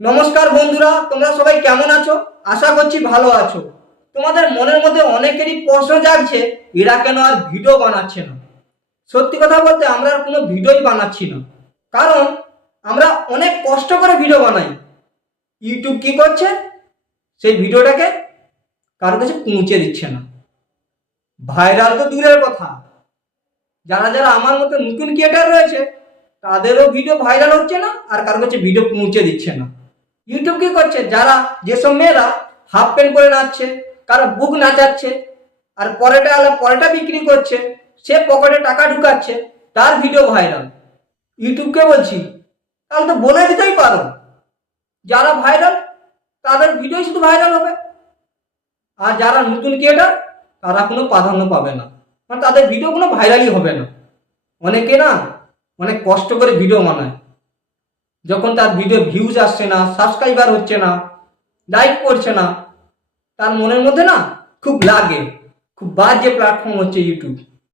নমস্কার বন্ধুরা, তোমরা সবাই কেমন আছো? আশা করছি ভালো আছো। তোমাদের মনের মধ্যে অনেকেরই প্রশ্ন জাগছে, এরা কেন আর ভিডিও বানাচ্ছে না। সত্যি কথা বলতে আমরা আর কোনো ভিডিওই বানাচ্ছি না, কারণ আমরা অনেক কষ্ট করে ভিডিও বানাই। ইউটিউব কি করছে, সেই ভিডিওটাকে কারো কাছে পৌঁছে দিচ্ছে না। ভাইরাল তো দূরের কথা, যারা যারা আমার মতো নতুন ক্রিয়েটার রয়েছে তাদেরও ভিডিও ভাইরাল হচ্ছে না, আর কারো কাছে ভিডিও পৌঁছে দিচ্ছে না। ইউটিউব কি করছে, যারা যেসব মেয়েরা হাফ প্যান্ট পরে নাচছে, কারো বুক নাচাচ্ছে, আর পরেটা বিক্রি করছে, সে পকেটে টাকা ঢুকাচ্ছে, তার ভিডিও ভাইরাল। ইউটিউবকে বলছি, তাহলে তো বলে দিতেই পারো যারা ভাইরাল তাদের ভিডিও শুধু ভাইরাল হবে, আর যারা নতুন ক্রিয়েটার তারা কোনো প্রাধান্য পাবে না, মানে তাদের ভিডিও কোনো ভাইরালই হবে না। অনেকে না অনেক কষ্ট করে ভিডিও বানায়, যখন তার ভিডিও ভিউজ আসছে না, সাবস্ক্রাইবার হচ্ছে না, লাইক করছে না, তার মনের মধ্যে না খুব লাগে। খুব বাজে প্ল্যাটফর্ম হচ্ছে ইউটিউব।